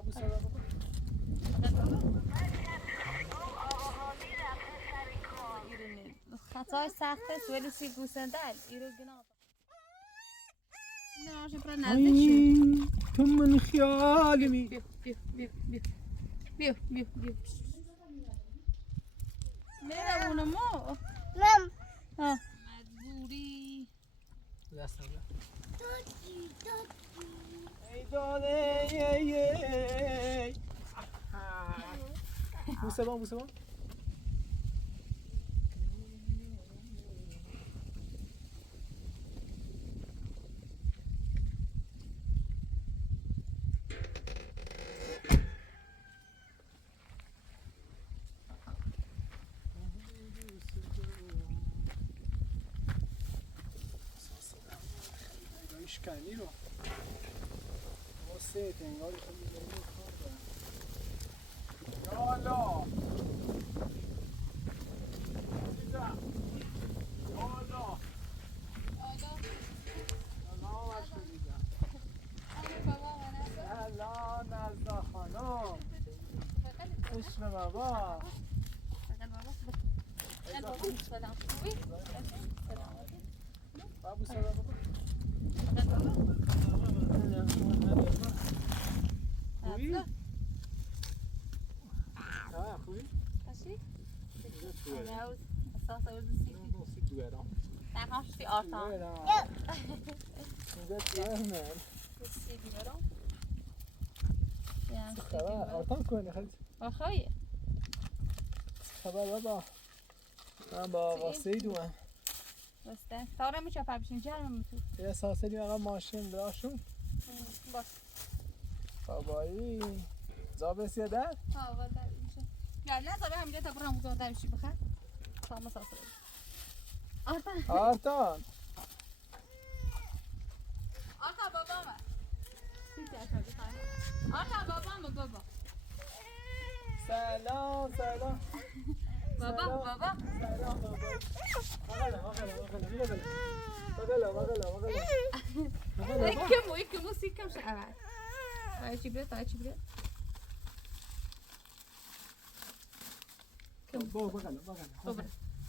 بابو صدا بکن. خطای سخته ولی سی گوسندل ایرو گناه نه برای نزدیک تو من خیالی می بیا میرونه ما ها مجبوری دست نده ای داده ای بوسه بان اشکالی رو واسه انگار خیلی نمی‌خواد یالا سلام نزدا خانم عشق بابا بابو سلام بکن خوبی؟ خوبی؟ Kasih? خوبه Ada asal saya bersih. سی دویرام Tak harus di Artan. اینجا دویرم Bersih di Artan. Ya, خبر آرتان کنه خیلی بخوای. خبر بابا من با واسه دوم Basta. Tara میشه پبشین جرم تو. یه ساسه دیم اقا ماشین براشون باش. بابایی زابه سیه در؟ ها ودار میشه. گله زابه همینجا تا برام زور در میشی بخیر. تا مسافر. آرتان آرتان بابا آرتان بابا سلام بابا Ikemo sikam şarar. Ay çibret.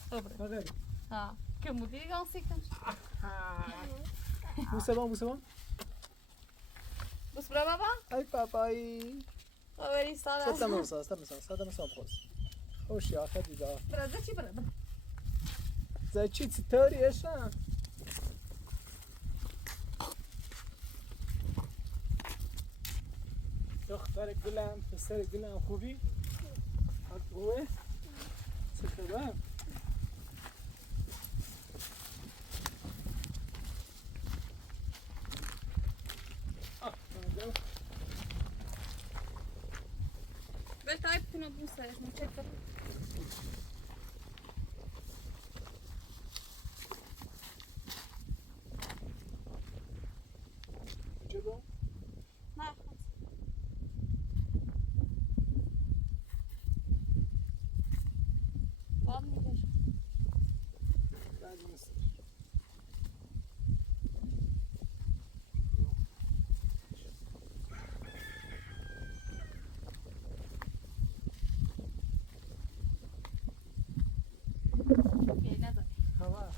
Sobre. Ha. Kemo digan sikam. بوسه بان Bus bra baba? ای بابایی Overi sada. ستم خوش خوش یا خدیجه Braza çi bra. زچی چطوری اشم دختر گلم پسر گلم خوبی؟ خوبه؟ چه خبر؟ Bel tayip kuna busarız. Çek bak. جلو؟ Ne? Var mı gider? بعد نیست Ne da? خبر؟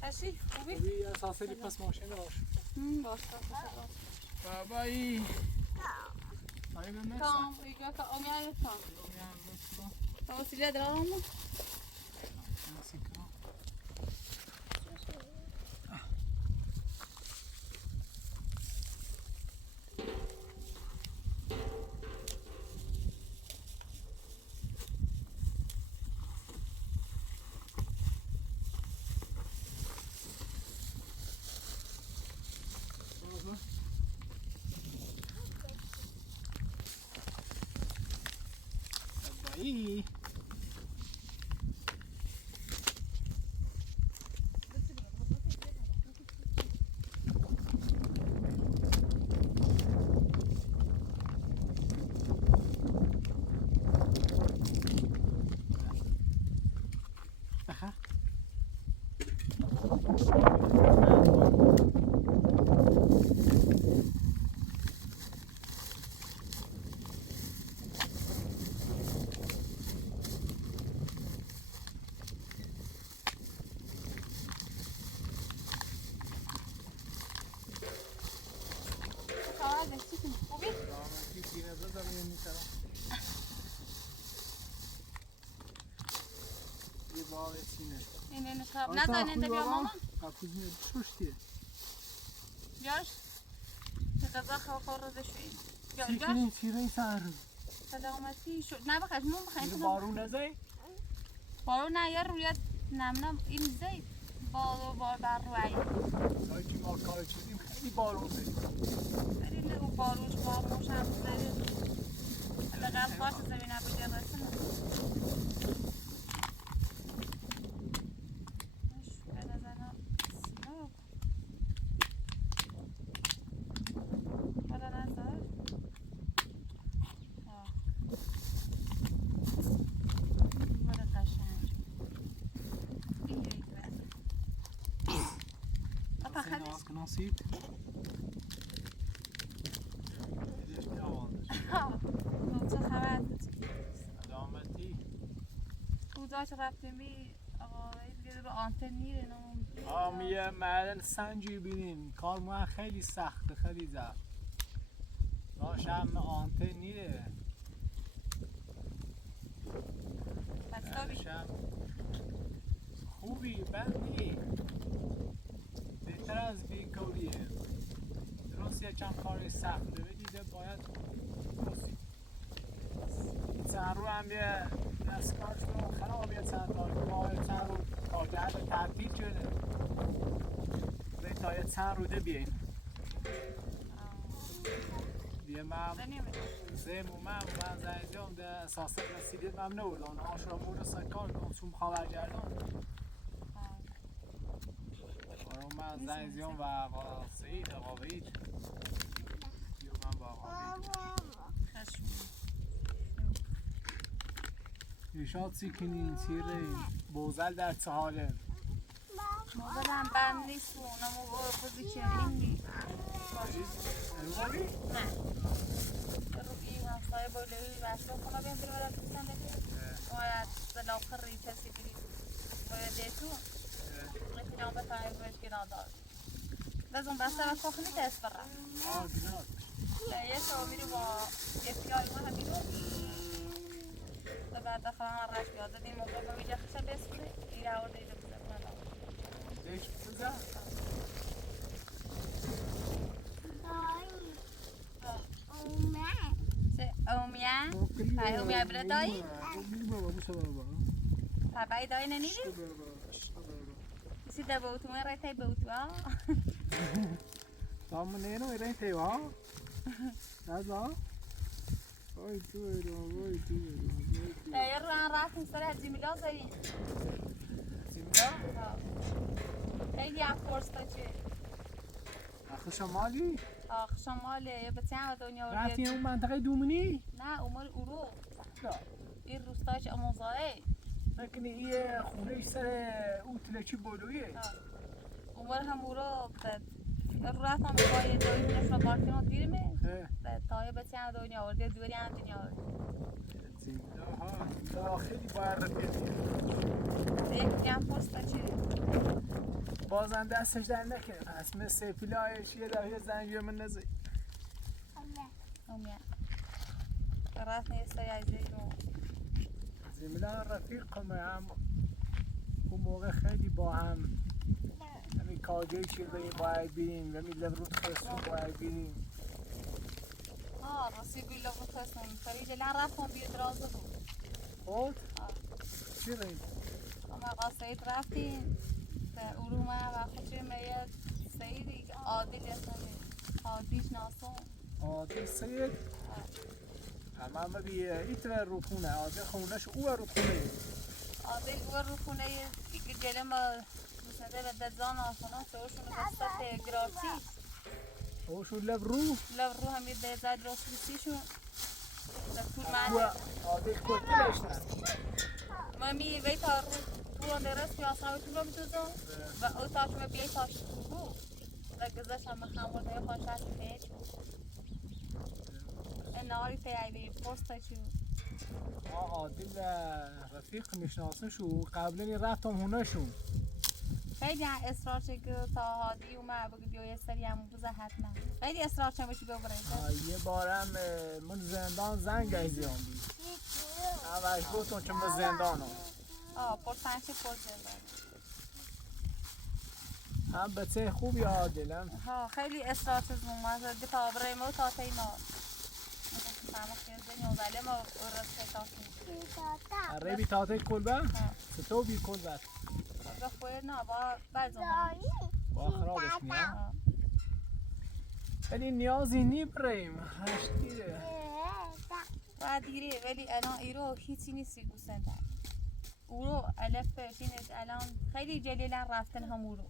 Her şey خوبی؟ خوبی اساسه پس ماشین باش باش. بابایی آیا به مرسا Tamam. İyi ka omiya tamam. Tamam silah dralam mı? بابایی آویسینه اینه خراب نزن انده بیا مامان کپوز میاد شوشتیه بیاش که غذا خور رو دشوی سیکنین تیره سر سلامتی شد نه بخش مون بخیر بارون نزای بارون نه یار رویت نمنم این زید بارو بر روی دایی که ما کار چیزیم خیلی بارون زدیم ولی نه اون باروش بارموش هم زدید لقل خواست زمینه بجه رسنه نصیب چه خبر؟ سلامتی روزا چه رفتیمی آقا دیگه رو آنتن میره میه معدن سنجی بینین کار ما خیلی سخته خیلی زفت راش هم آنتن نیره خوبی بندی بهتر از بیکاریه درست یه چند کاری سخته دیده باید چند رو هم یه دستکارش رو خرابیه چند رو کارگرد تبدیل شده تا یه چند روده بیاییم بیاییم هم زیمو من زنیدیم ده اساسا رسیدید من نوردان آشرا مورد سکار کنم چون خبرگردان من زنیدیم و آقا سعید آقا وید بیو من با آقا وید ایشاد سیکنین سیره بوزل در چه حاله موزلم بند نیست و اونمو پوزیشن این نه روی همسایه بایلوی بچه خونه بیم بریم برد بستن بگیر باید زلاخر ری کسی بری باید دیتو رفیل هم بتایی باید گنا دار بزن بسته و کخنی تست برم یه شو میری با یه پیال ما هم بیرو و بعد دفعه هم رش بیاد دادیم موقع با میجه خیشه بسکنه ایره آورده ایده بزر کنه دیش بزر اومیا پای اومیا بره دایی پای دایی ننیدی سی ده بوتو من رای بوتو ها تام نینو ایران تیو ها نازا وای تو وای تو یه رو ان رفتیم سر زمیلا زایی زمیلا خیلی هم فرستا چه آخه شمالی آخ شماله یه بچه هم دنیا ورده رفتیم اون منطقه دومنی نه عمر اورو نه این روستایش اموزایی نکنه یه خونهش سر اوتلچی بلویه عمر هم اورو رو رفتم با یه دایی بودش رو بارکینو دیرمه تا یه بچه هم دنیا ورده دوری هم دنیا ورده ها خیلی باید رفیدیم یکی هم فرستا چه بازم دستش در نکنه پس مثل پیلایش یه دفعه زنجیر من نزد اومیا رفت نیسته یه زیرو زمیلا رفیق هم اون موقع خیلی با هم همین کاجه چیل بریم باید بینیم همین لبرود خستون باید بینیم راستی بی لبرود خستون فریجه لن رفتم بی درازه بود خود؟ چی ریم؟ اما آقا سعید رفتیم به ارومه و خودشیم یه سعیدی که عادل اسمه عادیش ناسون عادل سعید؟ همه بی ایتر رو خونه عادل خونهش او رو خونه عادل او رو خونه که جلم بسنده به دزان آسانه سوشون بستت گرافتی اوشون لب رو همین دزاد راسلیسیشون دکتور عادل کتلش نه مامی وی تا رو اندرست که آسانه تو رو میتوزم و او تاش ما بیای تاش رو و گذاشت هم خمورده یا خوشت پیچ نهاری پیایی پستا چی عادل رفیق میشناسه شو قبلا رفتم هونه شون خیلی اصرار چه که تا هادی اومد بگه بیا یه سری همون بوزه حتما خیلی اصرار چه باشی ببره یه بارم من زندان زنگ ایزیان بی اوش گفتم که من زندانم پرسنشی پرسیدم. هم بچه خوبی عادلم. خیلی اصرارسız olmaz. Bir tabire mi ta teyma. Tamam خیلی ولی ما رسیدیم. عربی تاته کلبه؟ ستو بی کلبه. بخوره نه با بعضا. با خرابش میاد. ولی نیازی نیبریم. هشتیره. و دیره ولی الان ایرو هیچی نیستی گوسنده. اورو الف فینش الان خیلی جلیلا رفتن همورو.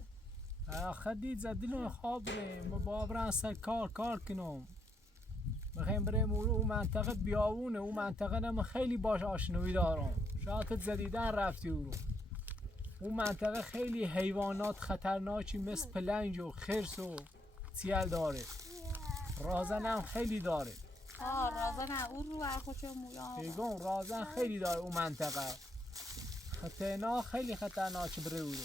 خدیجه دلون خواب بریم و بابران سر کار کنم. میخوایم بریم اون منطقه بیابونه. اون منطقه نم خیلی باش آشنایی دارم. شاید زدیدن رفتی اون منطقه خیلی حیوانات خطرناکی مثل پلنج و خرس و سیل داره. رازن هم خیلی داره. رازن اون رو اخوچه مویان. پیگون رازن خیلی داره اون منطقه. خیلی خطرناک بره اون.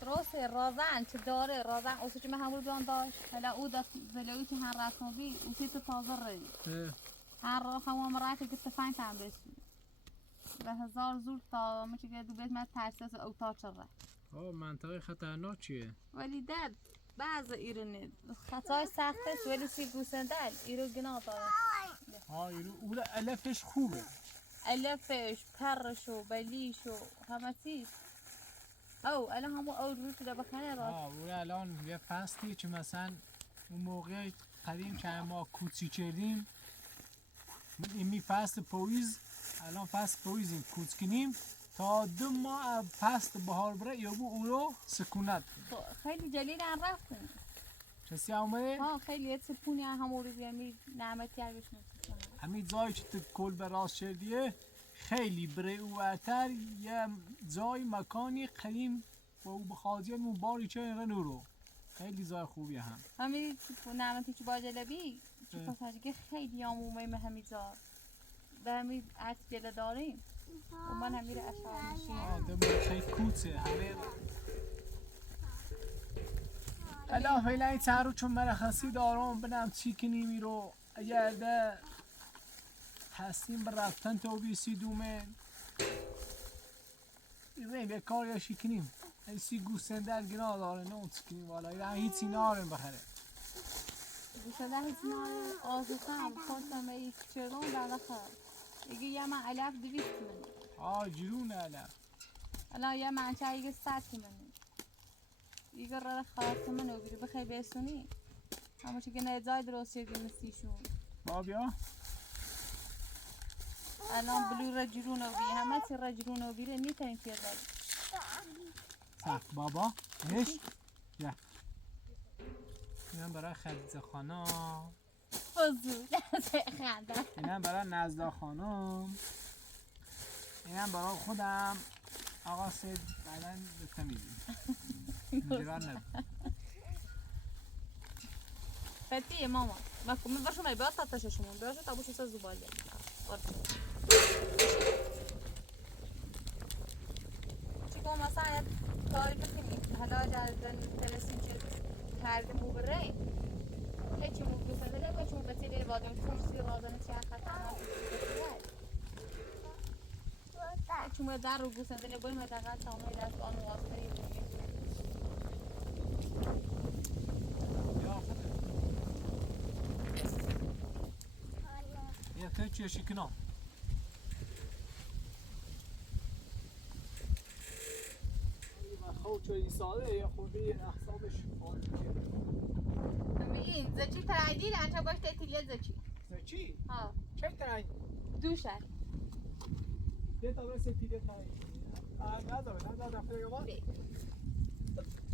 درسته رازن چه داره رازن اوسه که من همون بیان داشت حالا او دلوی که هر رسم بی او که تازه ری هر راه هم راه که تفنگ هم بشی و هزار زور تا میشه که دو بیت من ترسیس او تا چره منطقه خطرناک چیه؟ ولی در بعض ایرانی خطای سختش ولی سی گوسندل ایرو گناه داره ایرو اول الفش خوبه الفش پرش و بلیش و همه چیز الان همون روز شده بخنه راست اول الان یه فصلی که مثلا اون موقع قدیم که ما کوچی کردیم این فصل پویز الان فصل پویزیم کوچ کنیم تا 2 ماه فصل بهار بره یا اون رو سکونت خیلی جلیل هم رفتن کسی آمده؟ خیلی سپونی همون رو بیامی نعمتی هر بشنید همین جایی که تو کل به راست شدیه خیلی بره او اتر یه جای مکانی قدیم با او بخواهدی همون باری چه اینقدر نورو خیلی جای خوبی هم همین نعمتی که با جلبی چه پسرگه خیلی آمومه همین جا به همین عکس جله داریم و من همین رو اشعار میشیم دمون خیلی کوچه همه الان فعلا چند رو چون مرخصی دارم بنام چی کنیم رو اگر ده هستیم بر رفتن تا بیسی دومه بیریم یک کار یاشی کنیم ایسی گوسنده گناه داره نه چی کنیم والا ایران هیچی نارم بخره گوسنده هیچی ناره آزوکم خواستم ایک چرون در نخواه ایگه یه من علف 200 منه جرون علف الان یه منچه ایگه 100 منه ایگه را خواست منو بیرو بخوای بیستونی همه چی که نجای درست شدی مثلیشون بابیا الان بلو رجلون و بی همه چی رجلون و بیره نیتنیم که داری سخت بابا هش یا اینم برای خدیجه خانم فضول خنده اینم برای نزدا خانم اینم برای خودم آقا سید بعدن بتمیدیم مجران نبود فتیه ماما من باشو مای بیاد تاتشه شما بیاشو تا بوشو سا زباله چیکو مثلا کاری بکنیم حالا جردن تلسیم چه کردیم مو برای هیچی مو بسنده نگه چون بسیده بادیم فرسی رازانه چه خطرناک چون در رو بسنده نگه مدقل تامه دست آن واسطه یا تیچی شکنم خوچه ساده یا خوبی احسابش این زچی ترایدی لانچه باش تیتیلیه زچی زچی؟ ها چه ترایدی؟ دوشه یه تا برسه تیلیه ترایدی نزده دفتر یه بار؟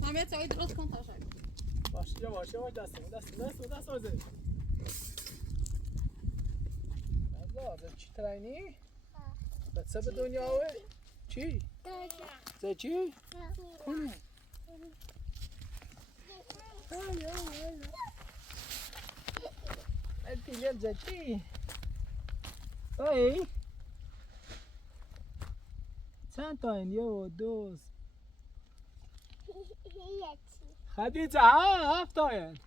همه تایی درست کن تا شد باش دست آزه نزده چی تراینی؟ بچه به دنیاوه؟ چی؟ زچی؟ کنه تیلیه زچی؟ ای؟ چند تا این؟ 1 2 خدیجه 7 تا این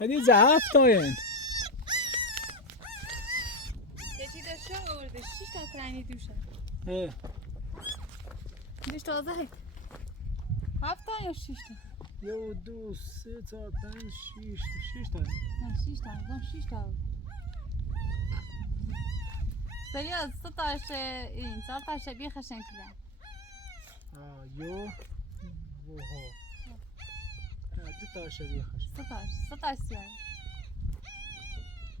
خدیجه 7 تاین یکی داشته آورده 6 تا ترنی دوشه اه دوش تازه 7 تا یا 6 تا 1 2 3 4 5 6 تا نه 6 تا گم 6 تا سری از 3 تاش این 4 تاش شبیه خشن کردن یو وها 2 تا شبیه خش 3 تاش سیاه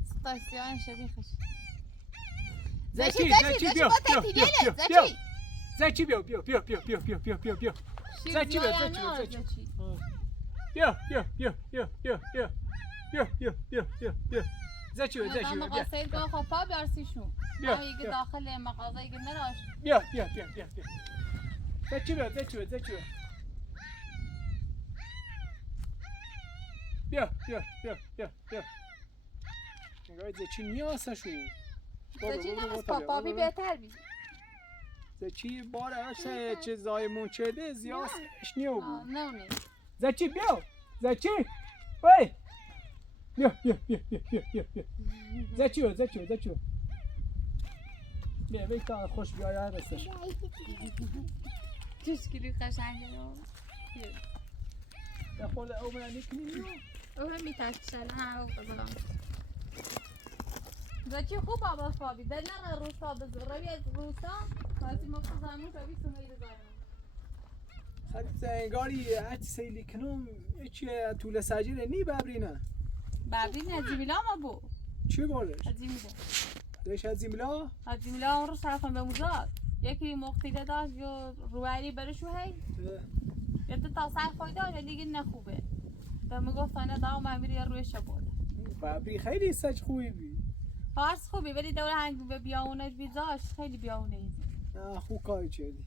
3 تاش سیاه شبیه خشن زکی بیا زکی بیا زکی زکی مقاصد گاه خب پا بیارسیشون یکی داخل مغازه یکی نراش بیا زکی نگاه زکی نیاسه شو زکی نماز پاپا بی بهتر بی زکی باره چه زایمون چده زیادش نیو بود نه زکی بیا زکی وای بیا زکی بیا تا خوش بیایه رسش چشکری قشنگه یا خود او من نکنیم او هم میتشتل ها او بزرم زکی خوب آباس پابی در نره روستا بزر روی از روستا باسی مفت زمون شبی سمه بزارم خرید انگاری هرچی سیلی کنم چی طول سجیره نی ببرینه ببرینه ازیمیلا ما بو چی بارش؟ ازیمیلا دیش ازیمیلا؟ ازیمیلا اون رو صرفم به موزاد یکی مختیده داشت یا رویری برشو هی یه تا سر فایده آجا دیگه نخوبه و میگفت آنه داو مهمیری یا روی شباده ببری خیلی سج خوبی بی پارس خوبی ولی دور هنگ به بیاونش بیزاش خیلی بیاونه ایزی نه خوب کاری چیدی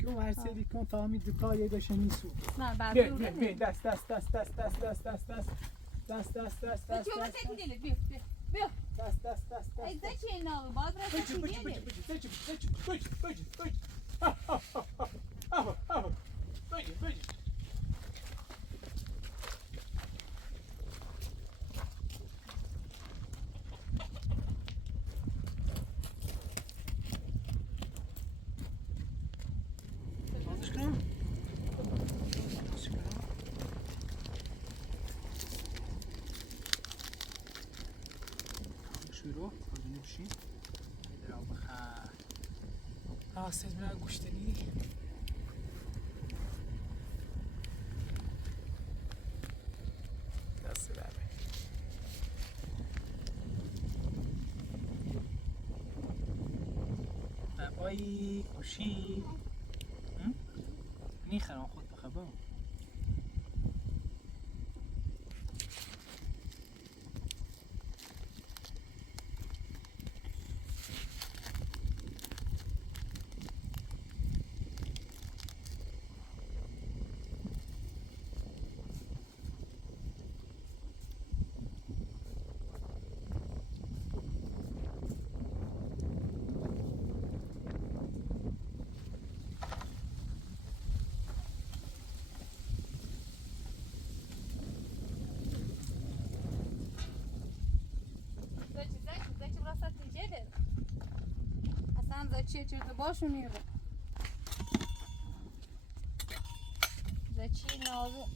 کیوں هر سری کن فهمید دکایه داشته نیسو نه بعد بیا دست ای زکی اینا باز رسه دیگه شروع کنیم بشین در آب بخیر سید من گوشتنی دست برمه بابایی گوشی نیخرم خود بخبا زکی چرت باشو میره زکی نازو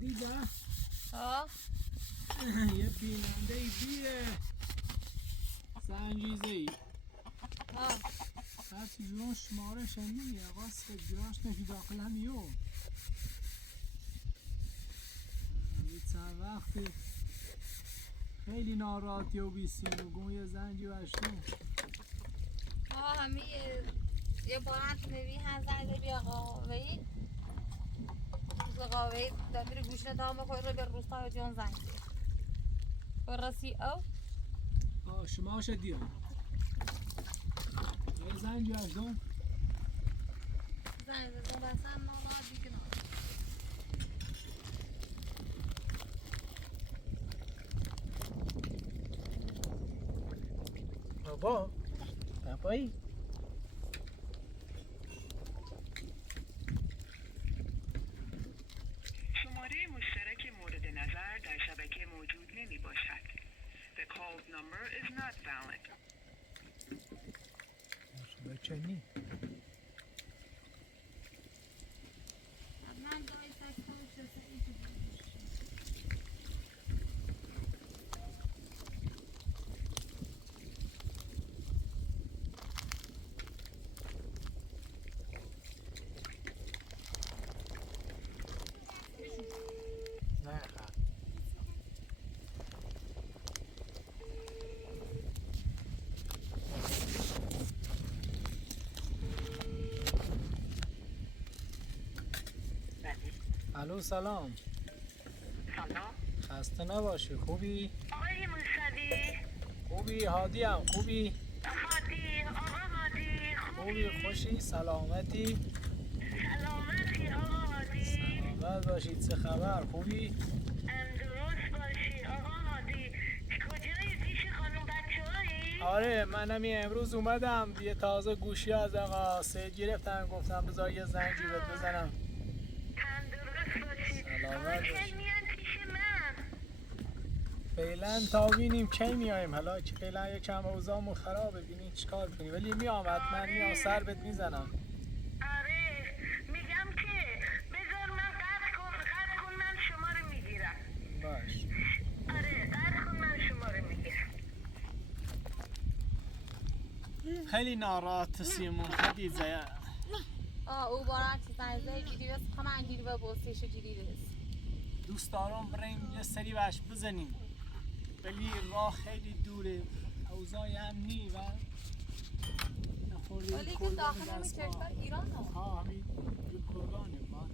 خدیجه یه بیننده بیه سنجیزه ای هرچی جون شماره شنیه قصد گراش نشی داخل همیو یه چند وقتی خیلی ناراحتی و بیسیم و گم یه زنجی و اشتون همه یه بارت میبی هزار بیا قاوی قاوی دبیر گوشت دام خود رو به روستا و جون زنگ برسی او شما شدی یه زنگ جردون زنگ بسن نالا دیگه بابایی شماره مشترک مورد نظر در شبکه موجود نمی باشد. The called number is not valid. بچنی من دای سکتوش سعی نه الو سلام سلام. خسته نباشی خوبی؟ آقای موسوی. خوبی هادی هم خوبی؟ هادی. آقا هادی. خوبی خوشی سلامتی؟ سلامتی آقا هادی. سلامت باشید چه خبر خوبی؟ درست باشی آقا هادی. کجایی پیش خانم بچه‌هایی؟ آره منم امروز اومدم یه تازه گوشی از آقا سید گرفتم گفتم بذار یه زنگی بهت بزنم درست باشی. سلامت آقا باشی. کی میان پیش من؟ فعلا تا بینیم کی میایم حالا که فعلا یکم اوضاعمون خرابه ببینیم چیکار کنیم ولی میام حتما میام سر بهت میزنم آره میگم که بذار من قطع کن من شما رو میگیرم. باش آره قطع کن من شما رو میگیرم. خیلی ناراحت سیمون خدیجه او بارک زنزه جیری بس همه جیری و بوستیش جیری بس دوست دارم بریم یه سری وش بزنیم ولی راه خیلی دوره اوضاعی هم نی و ولی که داخل همین کشور ایران ها ها همین یه کرگانه باید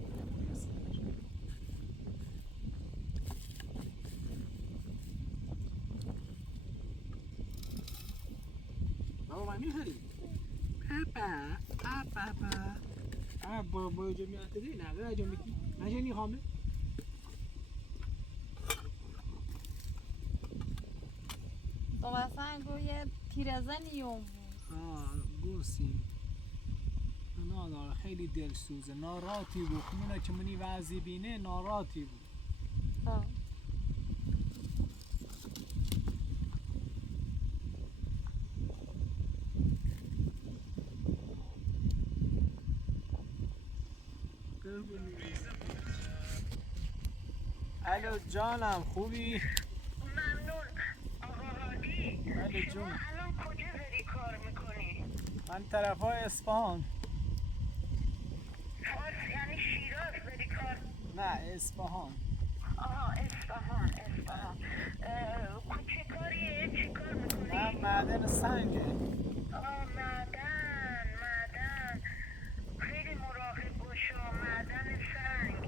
بابا من میخوری با جمعیت دی نه به جمعیتی نجنی خامه تو مثلا گویه پیرزنی اون گوسی نداره خیلی دلسوزه ناراحتی بود خمونه که منی وضعی بینه ناراحتی بود الو جانم خوبی؟ ممنون آقا هادی. بله شما جون الان کجا داری کار میکنی؟ من طرفای اصفهان فارس یعنی شیراز داری کار؟ نه اصفهان اصفهان. چه کاریه؟ چه کار میکنی؟ من معدن سنگه معدن خیلی مراقب باشو. معدن سنگ.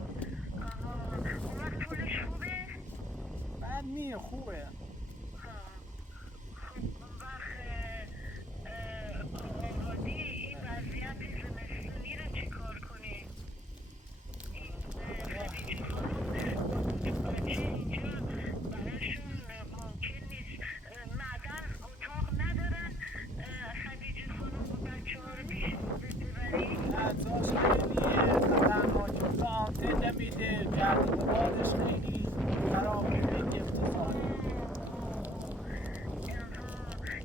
اون وقت پولش خوبه؟ بعد میه خوبه خب اون وقت آقا هادی این وضعیت زمستونی رو چه کار کنی؟ این خدیجه خانم با دو بچه اینجا براشون ممکن نیست. معدن اتاق ندارن خدیجه خانم با بچه ها رو پیش خودت ببری؟ نه جاش خیلیه تنها چون آنتن نمیده گرد و غبارش خیلی خرابه خیلی افتضاحه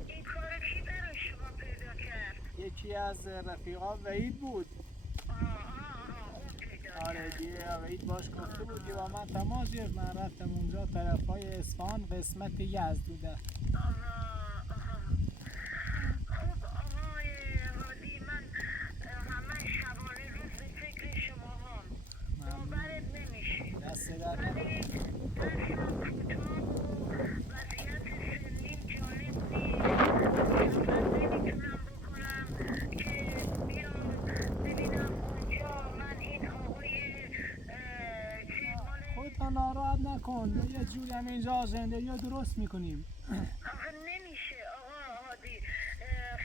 این کار کی برای شما پیدا کرد؟ یکی از رفیقان وحید بود اون پیدا آره کرد. دیگه وحید باش گفته بود که با من تماس گرفت من رفتم اونجا طرفای اصفهان قسمت یزد بوده خب آقای هادی من همه شبانه روز به فکر شما هم باورت نمیشه دست در ولی دستم کوتاه و وضعیت سنیم جالب نیست. سفر نمیتونم بکنم. نکن، یه جوری هم اینجا زنده یا درست میکنیم. آخه نمیشه آقا هادی.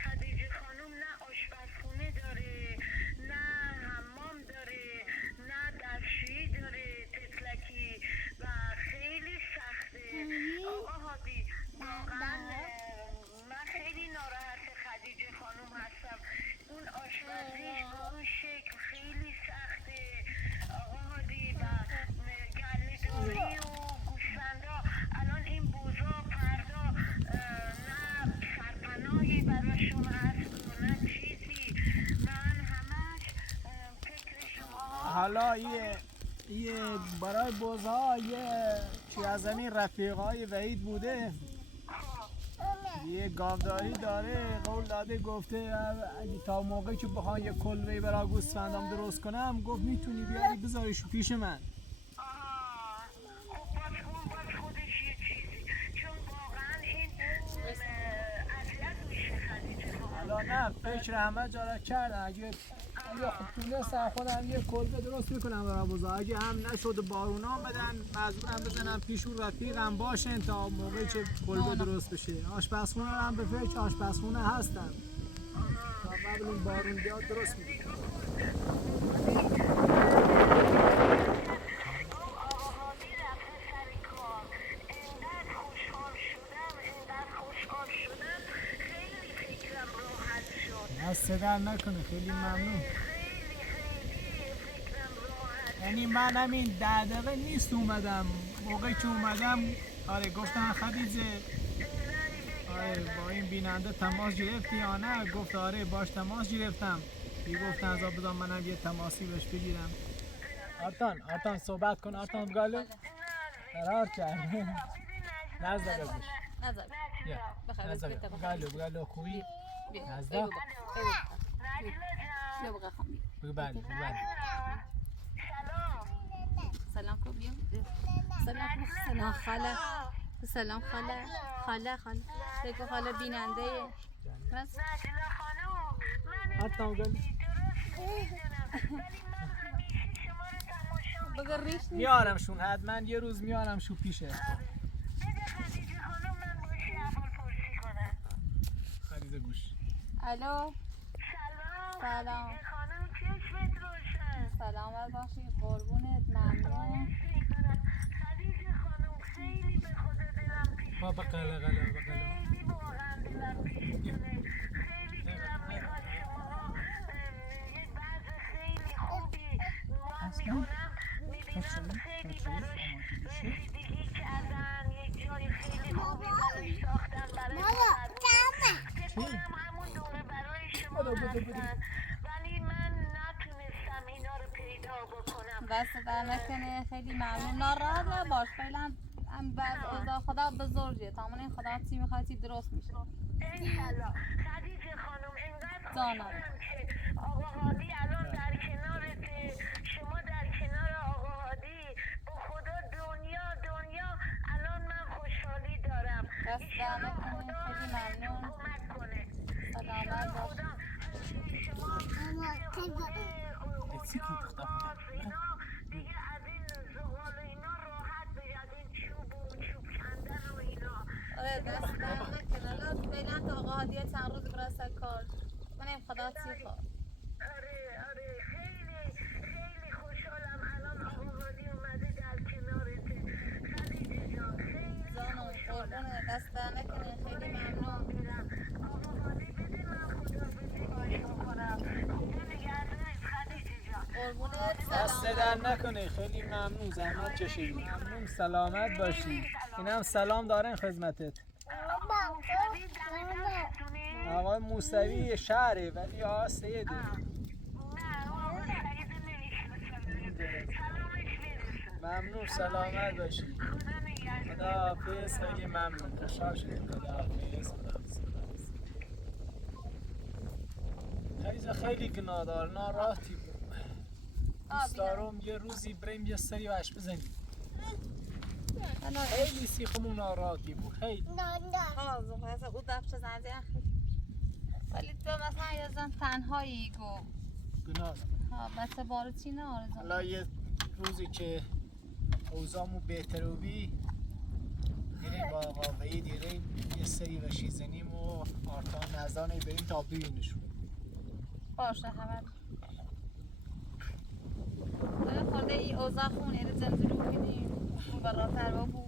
خدیجه خانم نه آشپزخونه داره، نه حمام داره، نه دستشویی داره تفلکی و خیلی سخته. آقا هادی واقعا من خیلی ناراحت خدیجه خانم هستم. اون آشپزیش به اون شکل خیلی سخته آقا هادی. و گله‌داری و گوسفندا الان این بوزا فردا نه سرپناهی براشون هست و نه چیزی. من همش فکر شما. حالا یه برای بوزها یه چی از این رفیقای وحید بوده، یه گاوداری داره، قول داده گفته اگه تا موقعی که بخوان یه کلبه برای گوسفندام درست کنم، گفت میتونی بیاری بذاریشو پیش من. خب باز خودش یه چیزی، چون واقعا این اذیت میشه خدیجه خانم. حالا نه فکر همه جارا کردن، اگه خب تونستم خودم یه کلبه درست میکنم برای بوزا، اگه هم نشد بارونا بدن مجبورم بزنم پیشون رفیقم باشن تا موقعی که کلبه درست بشه. آشپزخونه هم به فکر آشپزخونه هستم تا قبل این بارون بیاد درست میکنم. دست در نکنه، خیلی ممنون. یعنی من همین 10 دقیقه نیست اومدم، موقعی که اومدم آره گفتن خدیجه آره با این بیننده تماس گرفتی یا نه؟ گفت آره باش تماس گرفتم. گفتن از بذار منم یه تماسی بهش بگیرم. آرتان صحبت کن. آرتان بگالو قرار کرد نزده بگوش نزده بگالو خوبی نزده بگو بله سلام کو بیا سلام خاله سلام خاله بگو خاله بیننده نجلا خانم من آرتان بگالو میارم شون، حتما یه روز میارم شو پیشه. بده خدیجه خانم من باشی اول پرسی کنم. خدیجه گوش. الو سلام خدیجه خانم چشمت روشن. سلامت باشی قربونت ممنون. خدیجه خانم خیلی به خدا دلم پیش بقله خیلی واقعا دلم پیشتونه. خیلی دلم میخواد شما یه وضع خیلی خوبی ما میکنم میبینم خیلی براش رسیدگی کردن، یک جای خیلی خوبی براش ساختن برای فکر کنم همون دوره برای شما هستن، ولی من نتونستم اینا رو پیدا بکنم. دست در نکنه، خیلی ممنون. ناراحت نباش، فعلا هم بعد خدا بزرگه، تمام این خدا چی میخواد درست میشه انشالله. خدیجه خانم انقدر خوشحالم که آقا هادی الان در کنارته، شما در کنار آقا هادی. به خدا دنیا الان من خوشحالی دارم. ایشالا خدا بهتون کمک کنه. ایشالا خدا شما اینا دیگه از این زغال و اینا راحت بگید، این چوب کندن و اینا. آره دست در نکنه. فعلا تا آقا هادیه چند روز برسه کار کنیم، خدا چی خواد. آره خیلی خوشحالم الان آقا هادی اومده در کنارته. خدیجه جان خیلی خوشحالم. دست در نکنه، خیلی ممنون. آقا هادی بده من خدا بزرگش بکنم. خدا نگهدارت خدیجه جان. دست در نکنه، خیلی ممنون، زحمت کشیدی. ممنون، سلامت باشی. اینم سلام دارن خدمتت. آقای موسوی شهره ولی آقا سیده. ممنون، سلامت باشی. خداحافظ، خیلی ممنون، خوشحال شدیم. خداحافظ. خدیجه خیلی گناهدار، ناراحتی بود. دوست دارم یه روزی بریم یه سری وش بزنیم. خیلی سیخمون ناراحتی بود، خیلی. او دفت زنده ولی تو مثلا یه زن تنهایی گو گناه بچه بارو چی نه آرزو. حالا یه روزی که اوزامو بهتر و بی میریم با آقا وحید یه سری وشی زنیم و آرتان نزدانه بریم تا ببینشون. باشه همه خورده ای اوضاع خونه رو زنجیرو کنیم و براتر و بو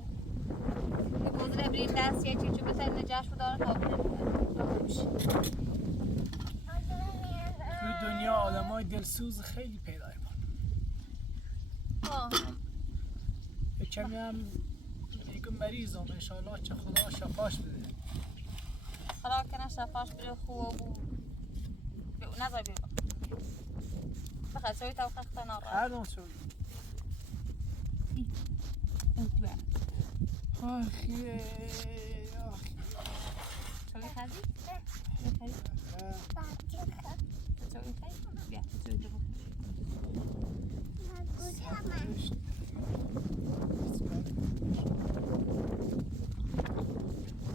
یه گذره بریم دست یه چیچو بسر نجاش رو داره تا توی دنیا آدم های دلسوز خیلی پیدای من. کمی هم دیگه مریضم انشالله چه خدا شفاش بده. خدا کنه شفاش بده خوب و بیو نزای بیو بخیر سوی تو خسته نارا هر دون سوی آخی سوی خزی؟ سوی خزی؟ بیا سوی تو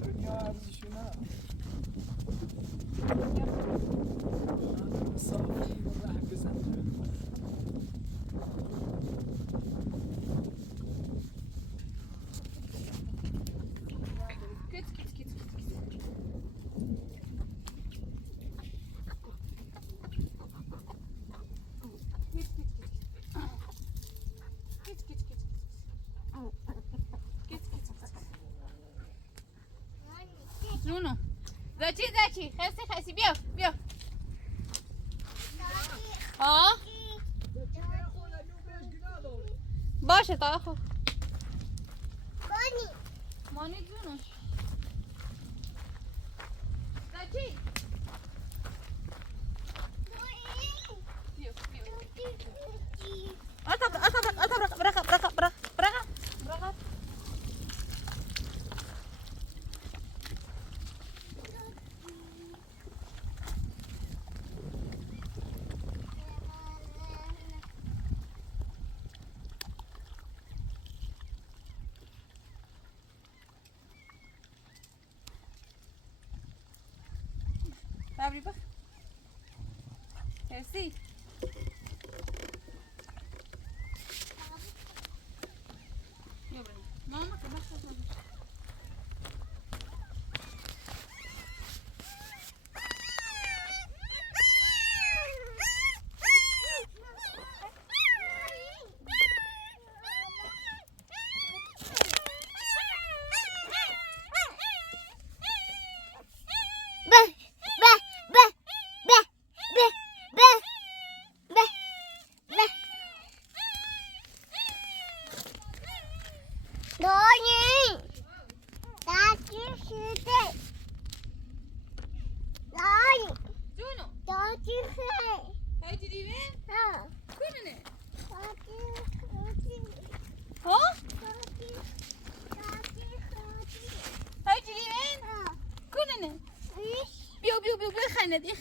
دنیا ارزشی نه صافی و ره بزنده جونو زچی خستی بیا ها باشه تا خب مانی جونو زچی برقب Abri bak. Tersi. Yok benim. Mama bak.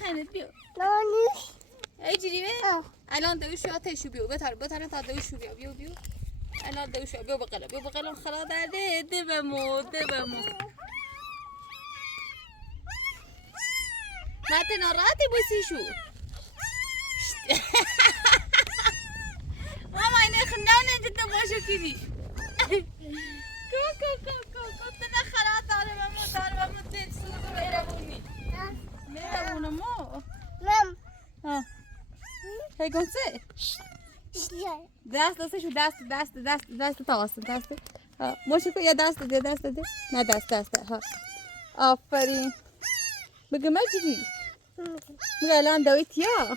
خنت بیا اجری بیا الان دوشو آتشو بیا بتر تا دوشو بیا الان دوشو بیا بقلم خلا درده ده بمو ماته ناراحتی بسیشو ماما اینه خندانه جدا باشو کنی کو تنا خلا داره مامو تن سوز میرمونی مو ها هی گنسه دست تاست ماشي يا دست نه دست ها آفرین بگه مجری بگه الان دویت یا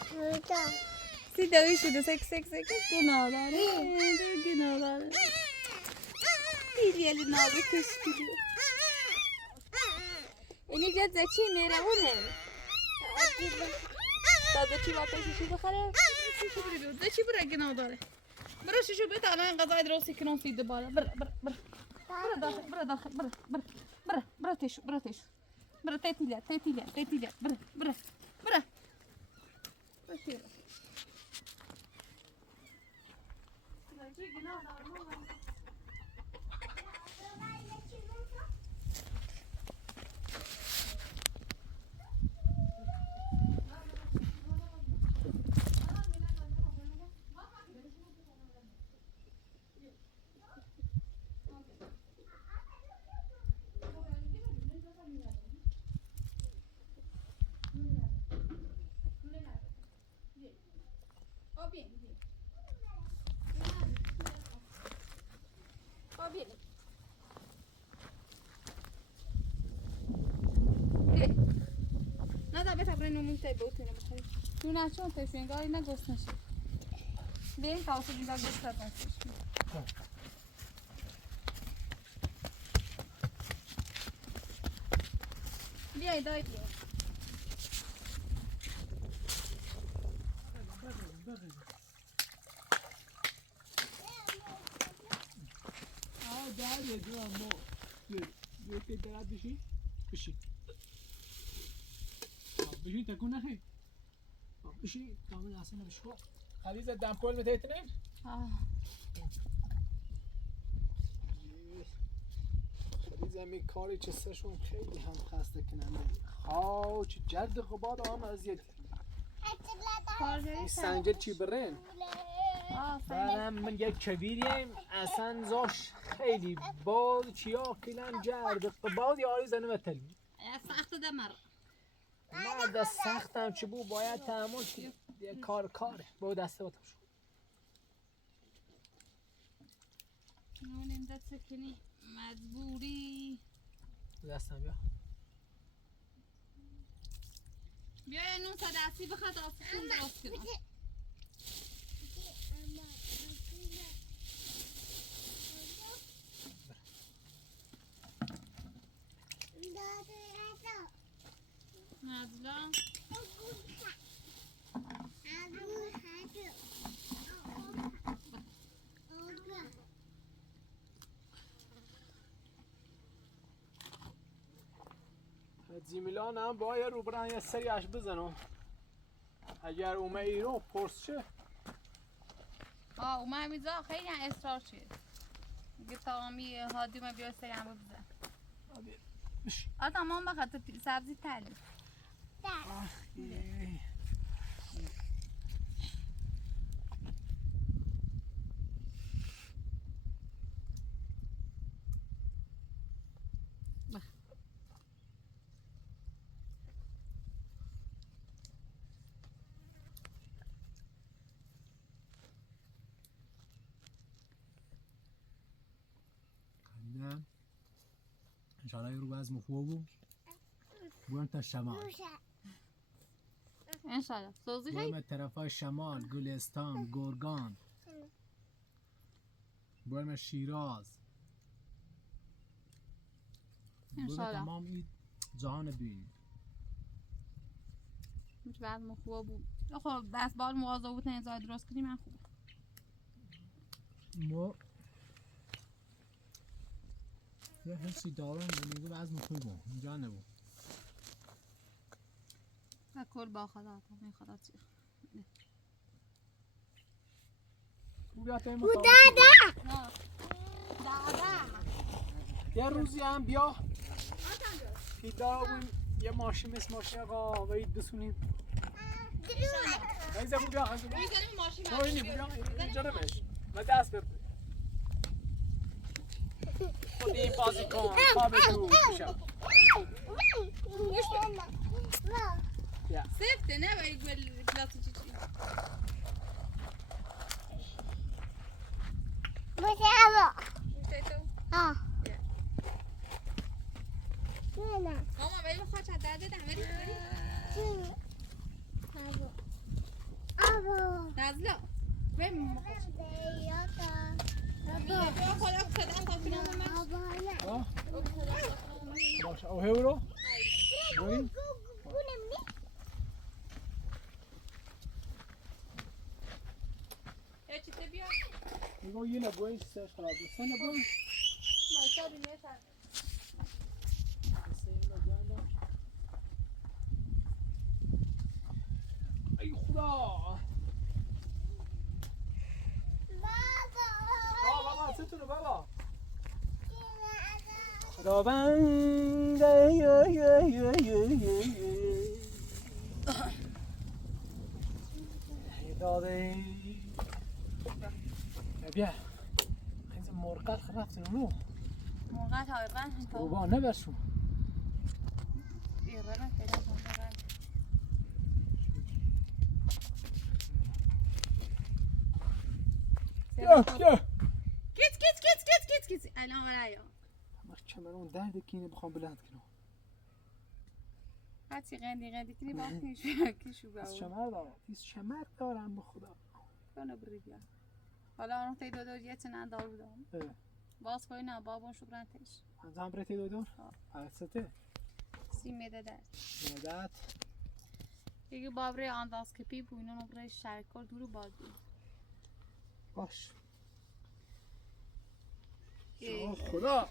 سی دوی شده سک گناه داره دیلی نابه کشکیدی اینی جد زچی میرونه داده چی باید شیشی بخره؟ شیشی بری بیود چی بره گناه داره برو شیشو بیت الان این غذای درستی کنون سیده بالا برو تیشو برو تیتیلیت برو نه دا بهتر برای نمون تای بوتونه بخوری تو نه چون تای فنگاری نه گست نشید به این کاسه دیگه گست نشید بیایی دایی بیایی داری دو اما یکی درد بشی بشی بشی تکون نخی بشی کامل اصلا بشو خدیجه دمپول میتیتنیم خدیجه می کاری چه سرشون خیلی هم خسته کننده چه جرد غبار هم اذیت این سنجل چی برین برم من یک کبیریم اصلا زاش خیلی باد چیا کلن جرد قباد یاری زنه و تلمی سخت دمر نه دست سختم چه بو باید تحمل کنیم یه کاره با دسته باتم شو نونیم دست کنی مجبوری دستم بیا بیا یه نون دستی بخواد آسفون درست کنم نازلا زیمیلان هم باید رو برن یه سری اش بزنم اگر اومه ایرو پرس شه اومه همیزا خیلی اصرار شد میگه تامی هادی ما بیا سری هم بزن تمام بخواد سبزی تلی انشاءالله یه رو وزم خوبو برن تا شمال انشاءالله سوزی برن طرفای شمال گلستان گرگان برن شیراز برن تمام این جهان بین میشه وزم خوبو خب دست بال مواظب بود نزاید درست کنی من خوب ما یه حسی دارم میگه وزن خوبه اینجا نبود و کل با خدا می خدا چی دادا یه روزی هم بیا پیدا بودیم یه ماشین مثل ماشین قاوهی بسونیم بایزه بود بیا خواهد بیا اینجا نمیش و دست برد خودی این بازی کن خواب تو بشم سفته نه باید گل کلاسی چی چی باشه اما تو؟ نه ماما باید بخواه چه درده دم بری آبا نزلا بیم باشه او هورو بریم چی تبیا میگو یه نبوی سرش خراب بود سه نبوی ماشا بینه سر ای خدا بابا چطوره بابا خداونده داده بیا خیلی مرقت رفتن اونو مرغت حقیقا روبا نبرشون ایران پیدا کنم بیا کیت الان ورایا کمرون درد کینه بخوام بلند کنم حتی غندی کنی باقیش کشو باو تیز شمر دارم به خدا کنه بری بیا حالا اون تی دو یتن دارو دام باز کوی نه بابون شکران تش انجام برتی دو سته سی مدد دیگه بابره انداسکپی بوینون برای شرکار دورو بازی باش یا خدا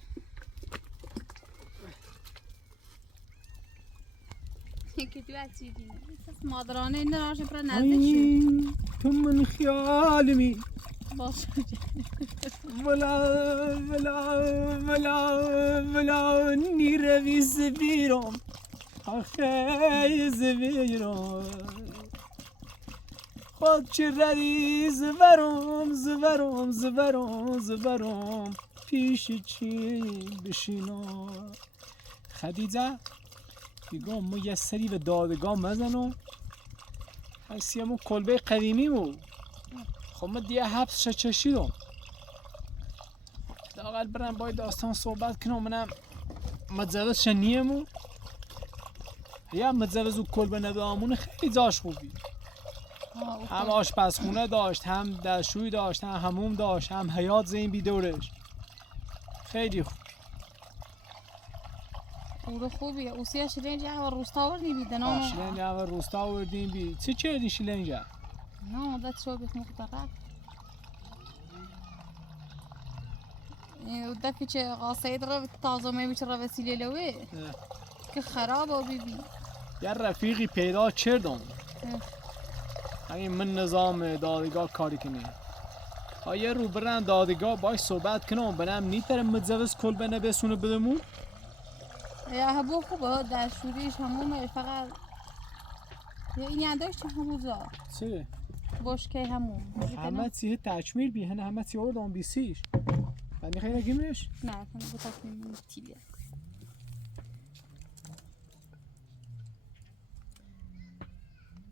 که تو اچی دینه اساس مادرانه این راشه پر نزدیک شد تو من خیالمی باش ولا نیروی زبیرم آخه زبیرم خود چه ردی زبرم پیش چی بشینم خدیجه بگم ما یه سری به دادگاه مزنم هستی همون کلبه قدیمی مو خب ما دیگه حبس چشیدم داقل برم باید داستان صحبت کنم منم متزوز شنیمو یا متزوز و کلبه ندامونه خیلی جاش خوبی هم آشپزخونه داشت هم دستشویی داشت هم حموم داشت هم حیاط زین بی دورش خیلی خوب اورو خوبیه اوسیا شلنجا و روستا آوردی بیدن نه شلنجا و روستا آوردیم بی چه کردی شلنجا نه داد شو بخ مخترق دفعه چه قاصید رو تازه میشه رو وسیله لوه که خراب و بی یه رفیقی پیدا کردم همین من نظام دادگاه کاری کنی یه رو برن دادگاه باش صحبت کنم بنام نیتر متزوز کل بنه بسونه بدمون یا هبو خوبه در شوریش همون فقط این یادش همون زا چه باش که همون همه چیه تکمیل بی هن همه چیه آوردم بیسیش بنی خیلی گیمش نه کنه با تکمیل تیلیه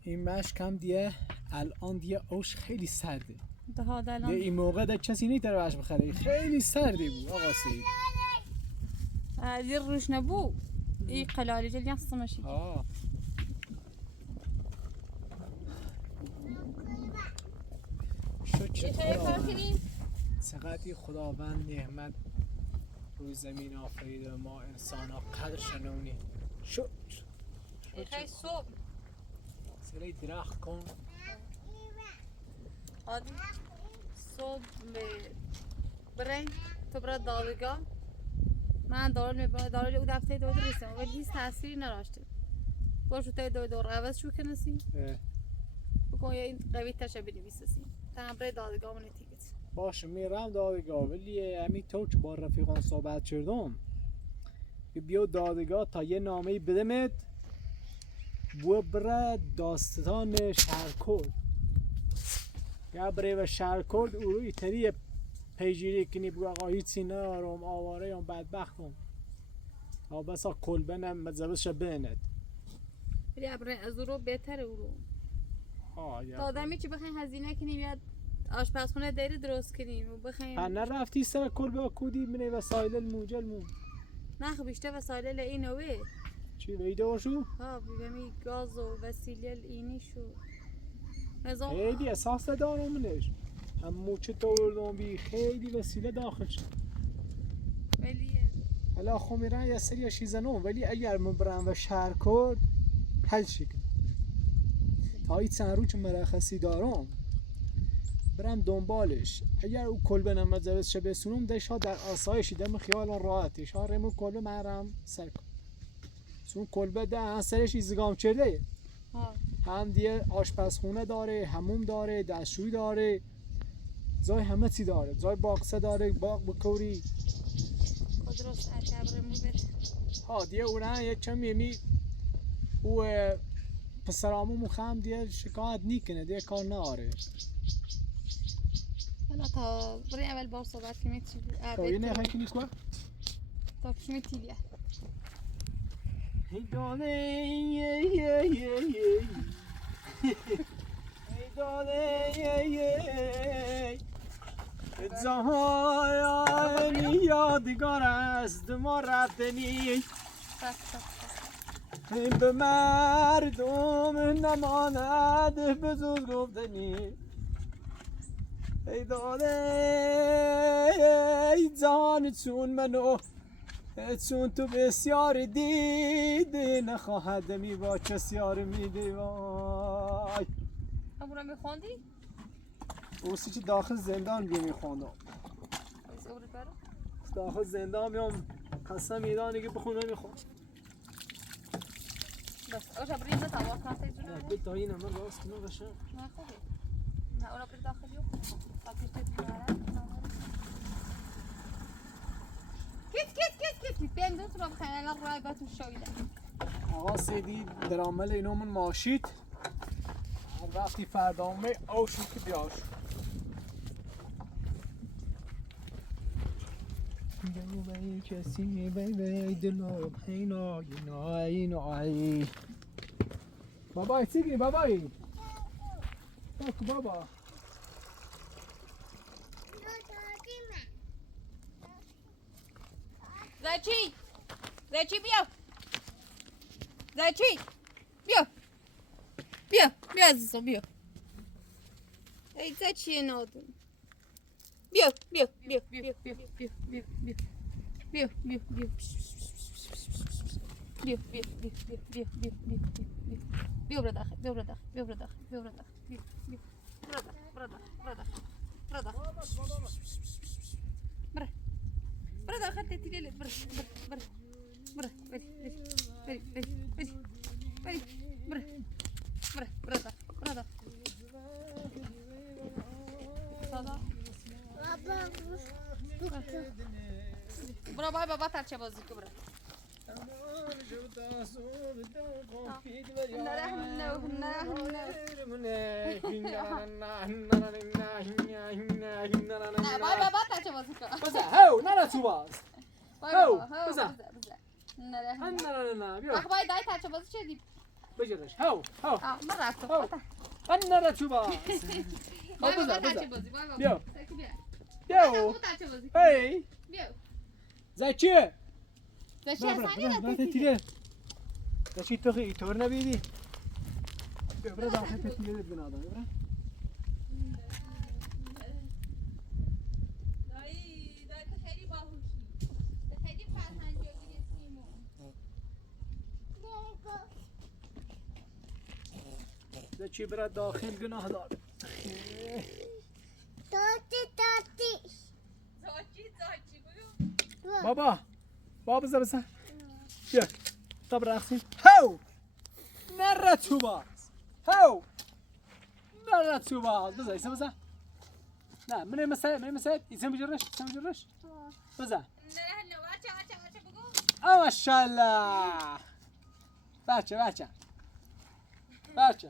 این مشک هم دیگه الان دیگه اوش خیلی سرده ده الان این موقع ده کسی نیتره باش بخره خیلی سردی بود آقا سید هذه روش نبو ای قلالی جل یاس ماشي شکر خداوند چقدر خداوند نعمت روی زمین آفریده ما انسان ها قدر شنونی شکر خیلی صبح سری درخت کن هادی صبح برای تو برای دادگاه من دارال او دفعه دو رسیدم ولی هیچ تأثیری نداشته باشه تا دو عوض شو کنسی بکن یا این قوی تشبیه بنویسی تمبر دادگاه من تیکت باشه میرم دادگاه ولی همین تو که با رفیقان صحبت کردم بیا دادگاه تا یه نامه بدمت بو بره داستان شهرکرد یا بره به شهرکرد او رو ایتری پیجیری کنی بگو آقا هیچی ندارم آواره یا بدبختم تا بسا کلبنم متزوجش بینت ولی ابره از رو بهتره او رو تا آدمی که بخواین هزینه کنیم یا آشپزخونه دیری درست کنیم و بخواین نه رفتی سر کلبه کودی منه وسایل الموجل مون نه خب بیشتر وسایل اینوه چی ویدیو شو؟ ها بیمی گاز و وسیله اینی شو خیلی اساس دارم منش هم موچه توردم بی خیلی وسیله داخل شد ولی حالا خب میرن یه سری شیزنم ولی اگر من برم و شهر کرد حل شکن تا این چند رو که مرخصی دارم برم دنبالش اگر او کلبه نمتزوز شه بسونم دشها در آسایشی دم خیالان راحتش ها رمو کلبه مرم سر کن چون کلبه ده سرش ایزگام کرده هم دیگه آشپزخونه داره حموم داره دستشویی داره جای همه چی داره جای باغچه داره باغ بکوری درست اتبرمو بده دیگه اونها یک کمی یعنی او پسرامو مخم دیگه شکایت نیکنه دیگه کار ناره حالا تا برای اول بار صحبت کنیم چی توی نه خیلی نیست کن تا کشمی تیلیه ای داده ای داده زهایانی یادگار است ما رفتنی به مردم نماند به زود گفتنی ای داده ای جان چون منو چون تو بسیار دیده نخواهد می با کسیار میده وای همون رو میخوندی؟ اوسی که داخل زندان بیا میخوندم داخل زندان بیام قسم ایرانی که بخونم میخوام بس اوش ابریم تا وقت نسته جونه به تا این همه راست کنم بشه نه خوبه نه اونا بری داخلیو باکیش تیت بیاره کیت بیان دوست رو بخیر الان رای با تو شویده آقا سیدی درامل اینومون ماشید وقتی فردامه او شد که بیاش بی کسی بی دلم اینای بابای سیگی بابای باکو بابا زچی بیا عزیزم بیا ای زچی نادون بیا برو داخل برو داخل تتیلی برو برو بابا ترچه بازی که برو بابا ترچه بازی که بزا هاو نرا تو باز هاو بزا نه بیا بابا دای ترچه بازی چه بجرش هاو من رفتم نرا تو باز بابا ترچه بازی بیا بیا هی بیا زچیه زچی اصلا تیره زچی تو خیلی طور نبیدی بیا برو داخل تیره بنادم برو دایی تو خیلی باهوشی تو خیلی فرهنگی سیمون زچی برو داخل گناه دار زاچی بگو بابا بزن بیا تا برخصیم هاو نره تو باز هاو نره تو باز بزن نه من مساعد ایسم بجرش بزن نه بچه بگو ماشاءالله بچه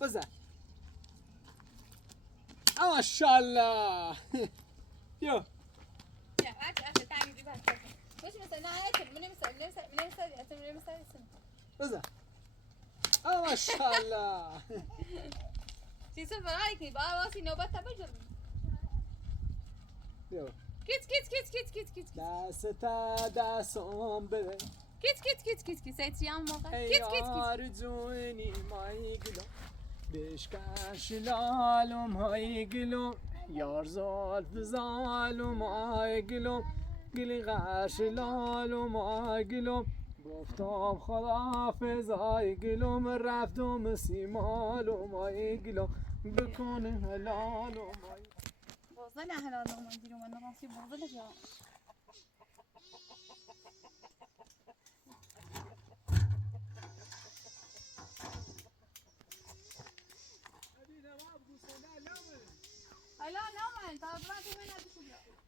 بزن ماشاءالله بیا بچه تنگیدی بچه باشه مثلا نه من بزن ماشاءالله چیزو برای کی بابا سی نوبت بجر بیا کیت دستم بده کیت سیتیام موقع آرزوینی مای گلو بشکش لالم های گلو یار زالف زالم های گلو گلی غش لالم های گلو گفتم خداحافظ های گلوم رفتم سیمالم های گلو بکنه حلالم های بازه نه حلالم های گلو من راستی بازه لجا لا من تا براتي من هذا